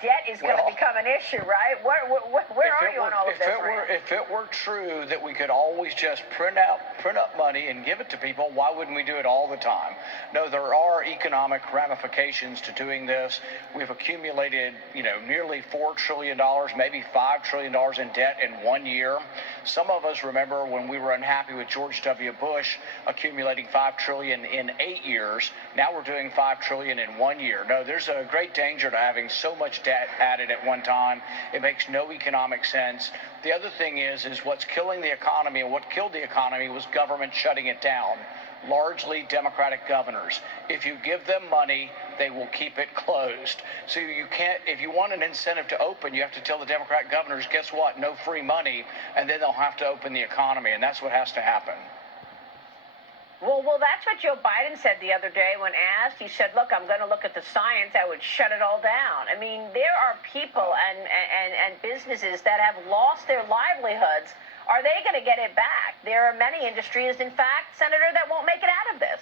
Debt is going to become an issue, right? Where are you on all of this? If it were true that we could always just print up money and give it to people, why wouldn't we do it all the time? No, there are economic ramifications to doing this. We've accumulated, nearly $4 trillion, maybe $5 trillion in debt in 1 year. Some of us remember when we were unhappy with George W. Bush accumulating $5 trillion in 8 years. Now we're doing $5 trillion in 1 year. No, there's a great danger to having so much debt added at one time. It makes no economic sense. The other thing is what's killing the economy, and what killed the economy was government shutting it down. Largely Democratic governors. If you give them money, they will keep it closed. So you can't, if you want an incentive to open, you have to tell the Democratic governors, guess what, no free money, and then they'll have to open the economy, and that's what has to happen. Well, that's what Joe Biden said the other day when asked. He said, look, I'm going to look at the science. I would shut it all down. I mean, there are people and businesses that have lost their livelihoods. Are they going to get it back? There are many industries, in fact, Senator, that won't make it out of this.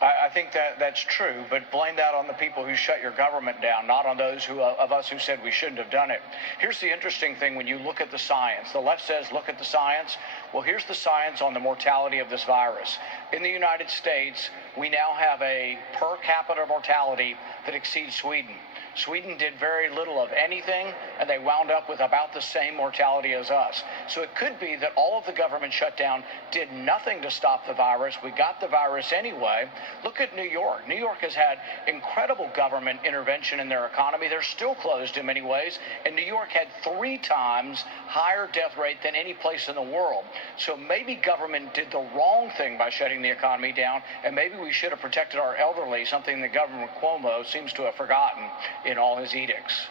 I think that's true, but blame that on the people who shut your government down, not on those of us who said we shouldn't have done it. Here's the interesting thing when you look at the science. The left says, look at the science. Well, here's the science on the mortality of this virus. In the United States, we now have a per capita mortality that exceeds Sweden. Sweden did very little of anything, and they wound up with about the same mortality as us. So it could be that all of the government shutdown did nothing to stop the virus. We got the virus anyway. Look at New York. New York has had incredible government intervention in their economy. They're still closed in many ways, and New York had 3 times higher death rate than any place in the world. So maybe government did the wrong thing by shutting the economy down, and maybe we should have protected our elderly, something that Governor Cuomo seems to have forgotten in all his edicts.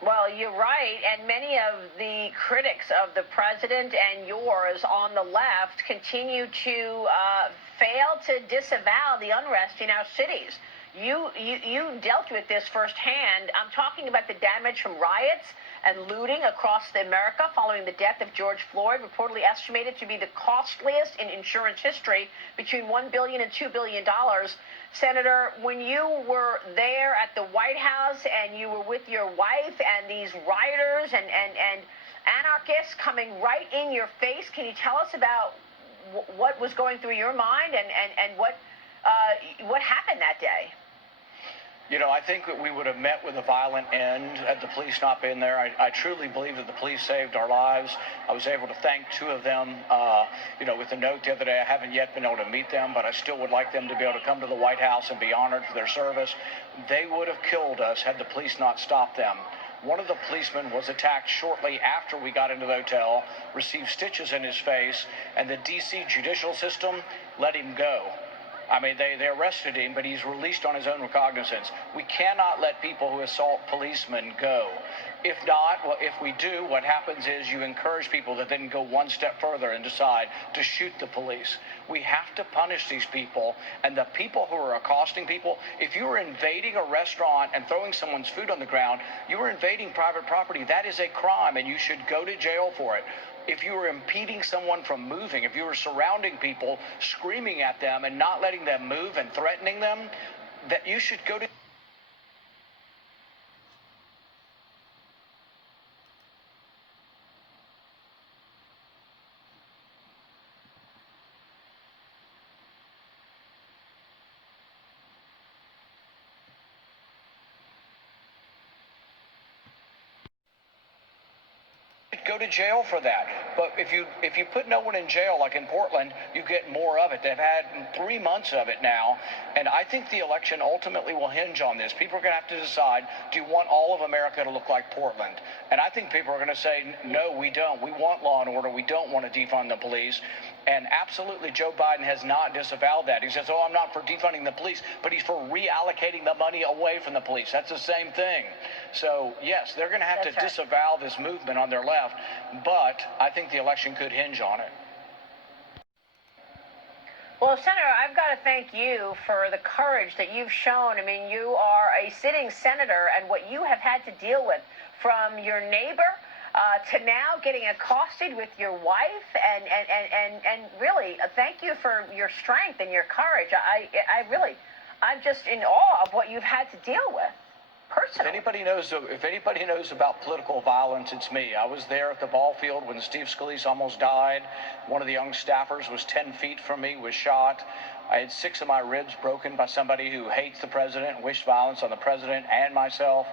Well, you're right, and many of the critics of the president and yours on the left continue to fail to disavow the unrest in our cities. You dealt with this firsthand. I'm talking about the damage from riots and looting across America following the death of George Floyd, reportedly estimated to be the costliest in insurance history, between $1 billion and $2 billion. Senator, when you were there at the White House and you were with your wife and these rioters and anarchists coming right in your face, can you tell us about what was going through your mind and what happened that day? I think that we would have met with a violent end had the police not been there. I truly believe that the police saved our lives. I was able to thank 2 of them, with a note the other day. I haven't yet been able to meet them, but I still would like them to be able to come to the White House and be honored for their service. They would have killed us had the police not stopped them. One of the policemen was attacked shortly after we got into the hotel, received stitches in his face, and the D.C. judicial system let him go. I mean, they arrested him, but he's released on his own recognizance. We cannot let people who assault policemen go. If not, if we do, what happens is you encourage people to then go one step further and decide to shoot the police. We have to punish these people, and the people who are accosting people, if you are invading a restaurant and throwing someone's food on the ground, you are invading private property. That is a crime, and you should go to jail for it. If you were impeding someone from moving, if you were surrounding people, screaming at them and not letting them move and threatening them, that you should go to jail for that. But if you put no one in jail, like in Portland, you get more of it. They've had 3 months of it now, and I think the election ultimately will hinge on this. People are going to have to decide, do you want all of America to look like Portland? And I think people are going to say, no, we don't. We want law and order. We don't want to defund the police. And absolutely, Joe Biden has not disavowed that. He says, oh, I'm not for defunding the police, but he's for reallocating the money away from the police. That's the same thing. So, yes, they're going to have to disavow this movement on their left, but I think the election could hinge on it. Well, Senator, I've got to thank you for the courage that you've shown. I mean, you are a sitting senator, and what you have had to deal with from your neighbor to now getting accosted with your wife, and really, thank you for your strength and your courage. I'm just in awe of what you've had to deal with. If anybody knows about political violence, it's me. I was there at the ball field when Steve Scalise almost died. One of the young staffers was 10 feet from me, was shot. I had 6 of my ribs broken by somebody who hates the president and wished violence on the president and myself.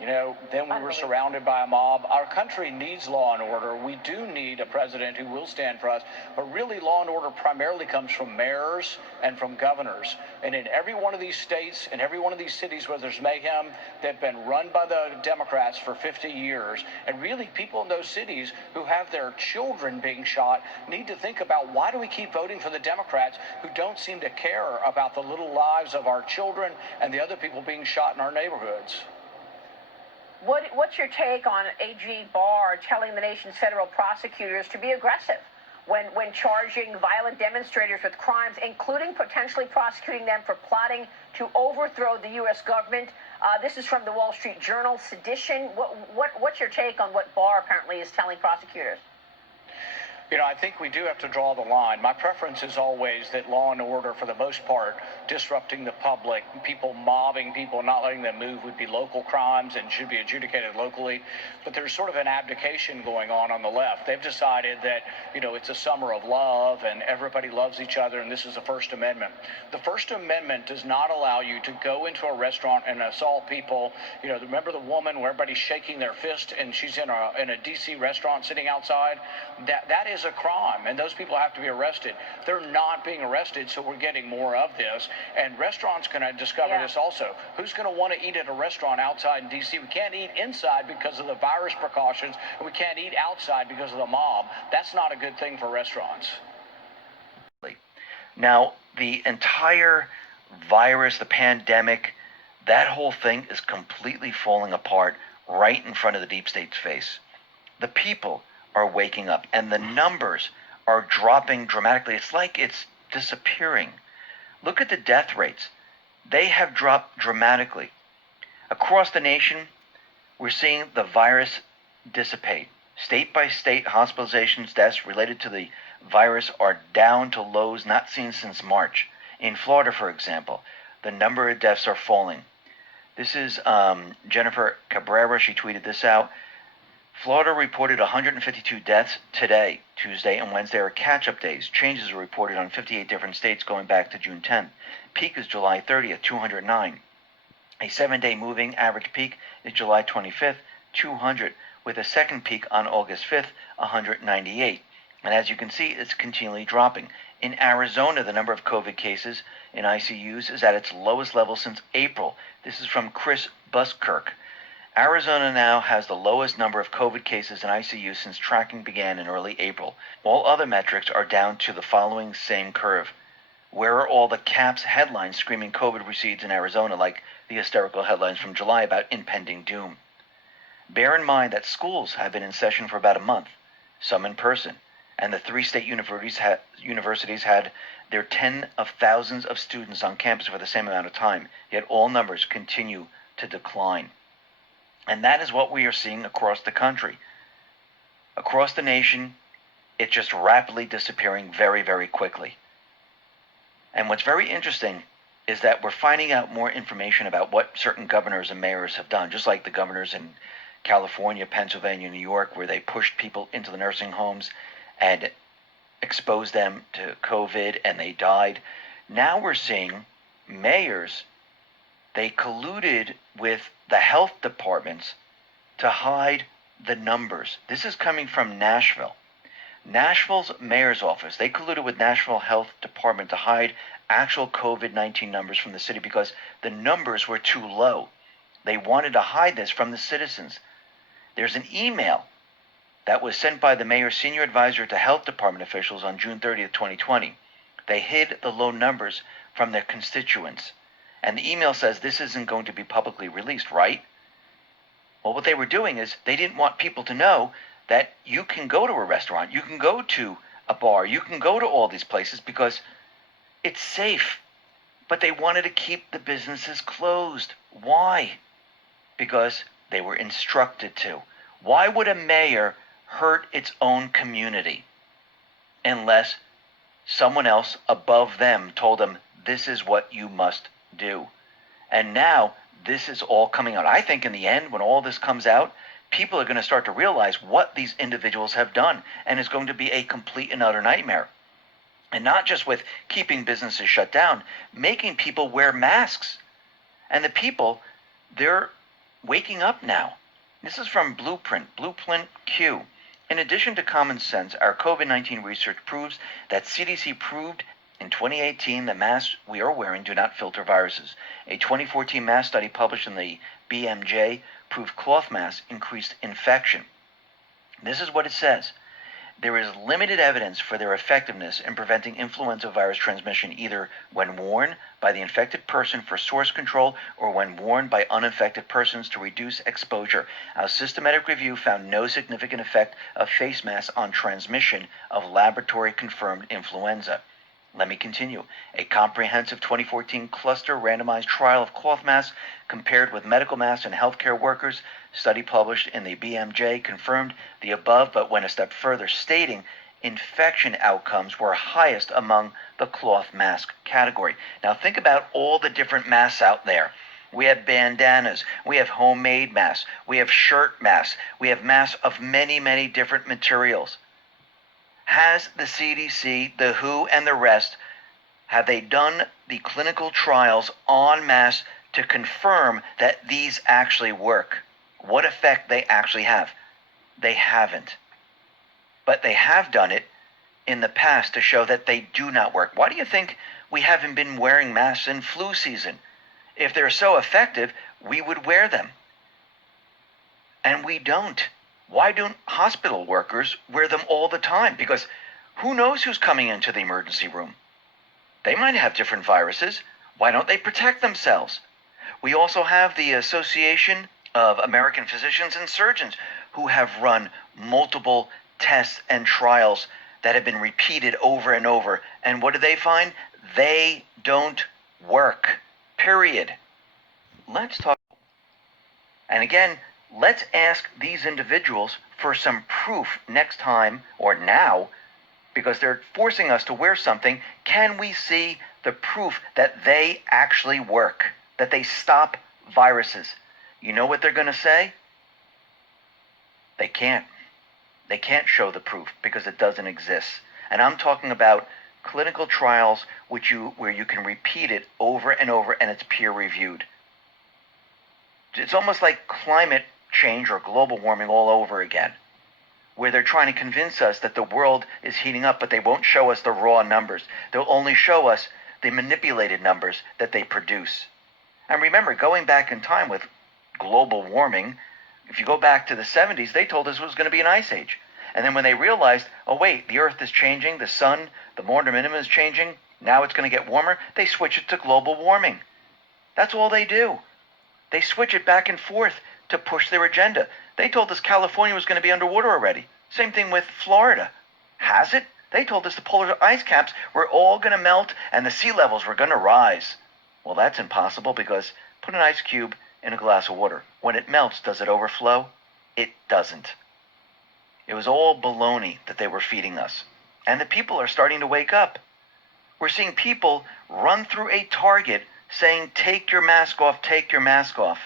Then we were surrounded by a mob. Our country needs law and order. We do need a president who will stand for us. But really, law and order primarily comes from mayors and from governors. And in every one of these states and every one of these cities where there's mayhem, they've been run by the Democrats for 50 years. And really, people in those cities who have their children being shot need to think about, why do we keep voting for the Democrats who don't seem to care about the little lives of our children and the other people being shot in our neighborhoods? What's your take on AG Barr telling the nation's federal prosecutors to be aggressive when charging violent demonstrators with crimes, including potentially prosecuting them for plotting to overthrow the U.S. government? This is from the Wall Street Journal. Sedition. What's your take on what Barr apparently is telling prosecutors? I think we do have to draw the line. My preference is always that law and order, for the most part, disrupting the public, people mobbing people, not letting them move, would be local crimes and should be adjudicated locally. But there's sort of an abdication going on the left. They've decided that, it's a summer of love and everybody loves each other, and this is the First Amendment. The First Amendment does not allow you to go into a restaurant and assault people. Remember the woman where everybody's shaking their fist and she's in a D.C. restaurant sitting outside? That is a crime, and those people have to be arrested. They're not being arrested, so we're getting more of this. And restaurants going to discover this also. Who's going to want to eat at a restaurant outside in D.C.? We can't eat inside because of the virus precautions, and we can't eat outside because of the mob. That's not a good thing for restaurants. Now, the entire virus, the pandemic, that whole thing is completely falling apart right in front of the deep state's face. The people are waking up, and the numbers are dropping dramatically. It's like it's disappearing. Look at the death rates. They have dropped dramatically. Across the nation, we're seeing the virus dissipate. State by state, hospitalizations, deaths related to the virus are down to lows not seen since March. In Florida, for example, the number of deaths are falling. This is Jennifer Cabrera. She tweeted this out. Florida reported 152 deaths today, Tuesday, and Wednesday are catch-up days. Changes are reported on 58 different states going back to June 10th. Peak is July 30th, 209. A 7-day moving average peak is July 25th, 200, with a second peak on August 5th, 198. And as you can see, it's continually dropping. In Arizona, the number of COVID cases in ICUs is at its lowest level since April. This is from Chris Buskirk. Arizona now has the lowest number of COVID cases in ICU since tracking began in early April. All other metrics are down to the following same curve. Where are all the CAPS headlines screaming COVID recedes in Arizona, like the hysterical headlines from July about impending doom? Bear in mind that schools have been in session for about a month, some in person, and the 3 state universities had their 10 of thousands of students on campus for the same amount of time, yet all numbers continue to decline. And that is what we are seeing across the country. Across the nation, it's just rapidly disappearing very, very quickly. And what's very interesting is that we're finding out more information about what certain governors and mayors have done, just like the governors in California, Pennsylvania, New York, where they pushed people into the nursing homes and exposed them to COVID and they died. Now we're seeing mayors, they colluded with the health departments to hide the numbers. This is coming from Nashville. Nashville's mayor's office, they colluded with Nashville Health Department to hide actual COVID-19 numbers from the city because the numbers were too low. They wanted to hide this from the citizens. There's an email that was sent by the mayor's senior advisor to health department officials on June 30th, 2020. They hid the low numbers from their constituents. And the email says this isn't going to be publicly released, right? Well, what they were doing is they didn't want people to know that you can go to a restaurant, you can go to a bar, you can go to all these places because it's safe. But they wanted to keep the businesses closed. Why? Because they were instructed to. Why would a mayor hurt its own community unless someone else above them told them this is what you must do? And now this is all coming out. I think in the end, when all this comes out, people are going to start to realize what these individuals have done, and it's going to be a complete and utter nightmare. And not just with keeping businesses shut down, making people wear masks. And the people, they're waking up now. This is from Blueprint Q. In addition to common sense, our COVID-19 research proves that CDC proved in 2018 that masks we are wearing do not filter viruses. A 2014 mask study published in the BMJ proved cloth masks increased infection. This is what it says. There is limited evidence for their effectiveness in preventing influenza virus transmission either when worn by the infected person for source control or when worn by uninfected persons to reduce exposure. Our systematic review found no significant effect of face masks on transmission of laboratory-confirmed influenza. Let me continue. A comprehensive 2014 cluster randomized trial of cloth masks compared with medical masks and healthcare workers, study published in the BMJ confirmed the above but went a step further, stating infection outcomes were highest among the cloth mask category. Now think about all the different masks out there. We have bandanas, we have homemade masks, we have shirt masks, we have masks of many, many different materials. Has the CDC, the WHO, and the rest, have they done the clinical trials en masse to confirm that these actually work? What effect they actually have? They haven't. But they have done it in the past to show that they do not work. Why do you think we haven't been wearing masks in flu season? If they're so effective, we would wear them. And we don't. Why don't hospital workers wear them all the time? Because who knows who's coming into the emergency room? They might have different viruses. Why don't they protect themselves? We also have the Association of American Physicians and Surgeons who have run multiple tests and trials that have been repeated over and over. And what do they find? They don't work. Period. Let's talk. And again, let's ask these individuals for some proof next time or now, because they're forcing us to wear something. Can we see the proof that they actually work, that they stop viruses? You know what they're going to say? They can't. They can't show the proof because it doesn't exist. And I'm talking about clinical trials where you can repeat it over and over and it's peer reviewed. It's almost like climate change or global warming all over again, where they're trying to convince us that the world is heating up, but they won't show us the raw numbers. They'll only show us the manipulated numbers that they produce. And remember, going back in time with global warming, if you go back to the 70s, they told us it was going to be an ice age. And then when they realized, oh wait, the earth is changing, the sun, the mortar minimum is changing, now it's going to get warmer, they switch it to global warming. That's all they do. They switch it back and forth to push their agenda. They told us California was going to be underwater already. Same thing with Florida. Has it? They told us the polar ice caps were all going to melt and the sea levels were going to rise. Well, that's impossible because put an ice cube in a glass of water. When it melts, does it overflow? It doesn't. It was all baloney that they were feeding us. And the people are starting to wake up. We're seeing people run through a Target saying, take your mask off, take your mask off.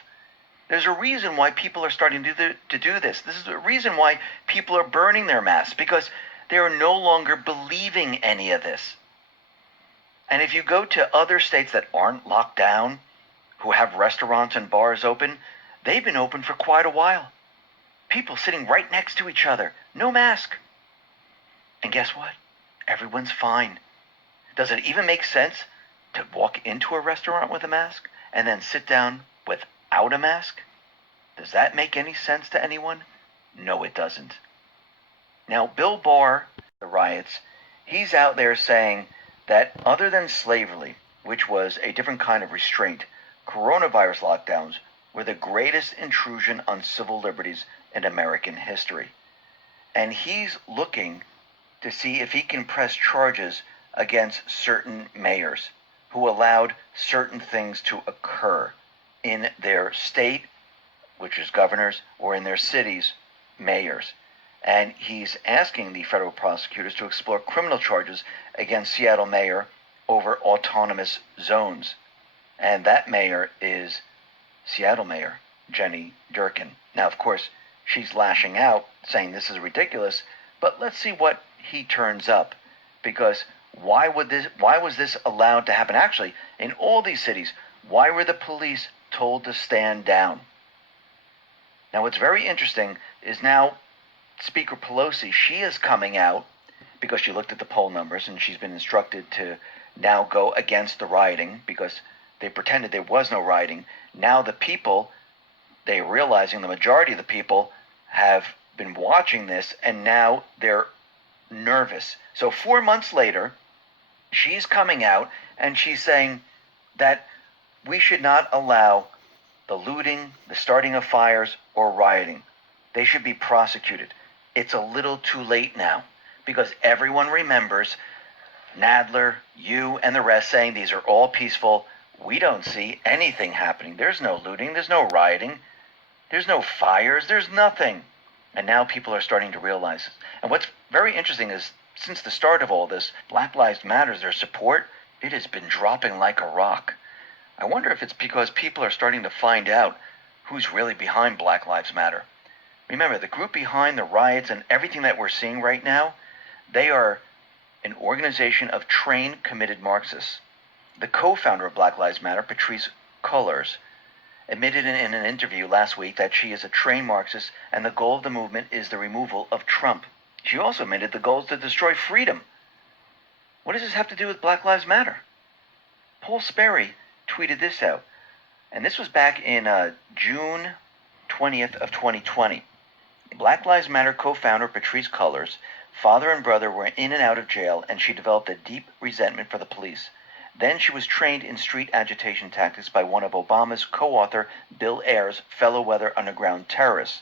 There's a reason why people are starting to do this. This is the reason why people are burning their masks, because they are no longer believing any of this. And if you go to other states that aren't locked down, who have restaurants and bars open, they've been open for quite a while. People sitting right next to each other, no mask. And guess what? Everyone's fine. Does it even make sense to walk into a restaurant with a mask and then sit down without a mask? Does that make any sense to anyone? No, it doesn't. Now, Bill Barr, the riots, he's out there saying that other than slavery, which was a different kind of restraint, coronavirus lockdowns were the greatest intrusion on civil liberties in American history. And he's looking to see if he can press charges against certain mayors who allowed certain things to occur in their state, which is governors, or in their cities, mayors. And he's asking the federal prosecutors to explore criminal charges against Seattle mayor over autonomous zones. And that mayor is Seattle Mayor Jenny Durkan. Now, of course, she's lashing out, saying this is ridiculous, but let's see what he turns up, because why was this allowed to happen? Actually, in all these cities, why were the police told to stand down? Now, what's very interesting is now Speaker Pelosi, she is coming out because she looked at the poll numbers and she's been instructed to now go against the rioting because they pretended there was no rioting. Now the people, they're realizing the majority of the people have been watching this and now they're nervous. So 4 months later, she's coming out and she's saying that we should not allow the looting, the starting of fires, or rioting. They should be prosecuted. It's a little too late now because everyone remembers Nadler, you, and the rest saying these are all peaceful. We don't see anything happening. There's no looting. There's no rioting. There's no fires. There's nothing. And now people are starting to realize it. And what's very interesting is since the start of all this, Black Lives Matter, their support, it has been dropping like a rock. I wonder if it's because people are starting to find out who's really behind Black Lives Matter. Remember, the group behind the riots and everything that we're seeing right now, they are an organization of trained, committed Marxists. The co-founder of Black Lives Matter, Patrisse Cullors, admitted in an interview last week that she is a trained Marxist and the goal of the movement is the removal of Trump. She also admitted the goal is to destroy freedom. What does this have to do with Black Lives Matter? Paul Sperry tweeted this out, and this was back in June 20th of 2020. Black Lives Matter co-founder Patrisse Cullors, father and brother were in and out of jail, and she developed a deep resentment for the police. Then she was trained in street agitation tactics by one of Obama's co-author Bill Ayers' fellow Weather Underground terrorists.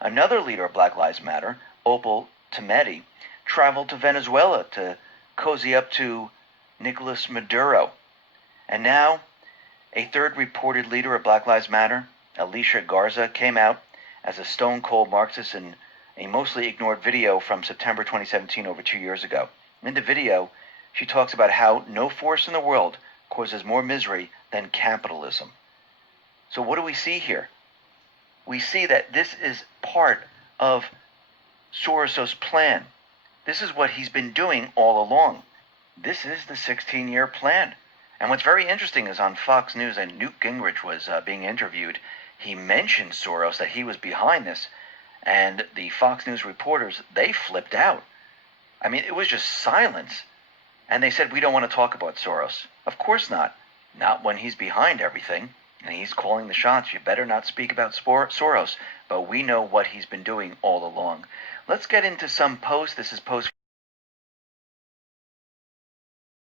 Another leader of Black Lives Matter, Opal Tometi, traveled to Venezuela to cozy up to Nicolas Maduro. And now, a third reported leader of Black Lives Matter, Alicia Garza, came out as a stone-cold Marxist in a mostly ignored video from September 2017, over 2 years ago. In the video, she talks about how no force in the world causes more misery than capitalism. So what do we see here? We see that this is part of Soros' plan. This is what he's been doing all along. This is the 16-year plan. And what's very interesting is on Fox News, and Newt Gingrich was being interviewed, he mentioned Soros, that he was behind this, and the Fox News reporters, they flipped out. I mean, it was just silence. And they said, we don't want to talk about Soros. Of course not. Not when he's behind everything, and he's calling the shots. You better not speak about Soros, but we know what he's been doing all along. Let's get into some posts. This is post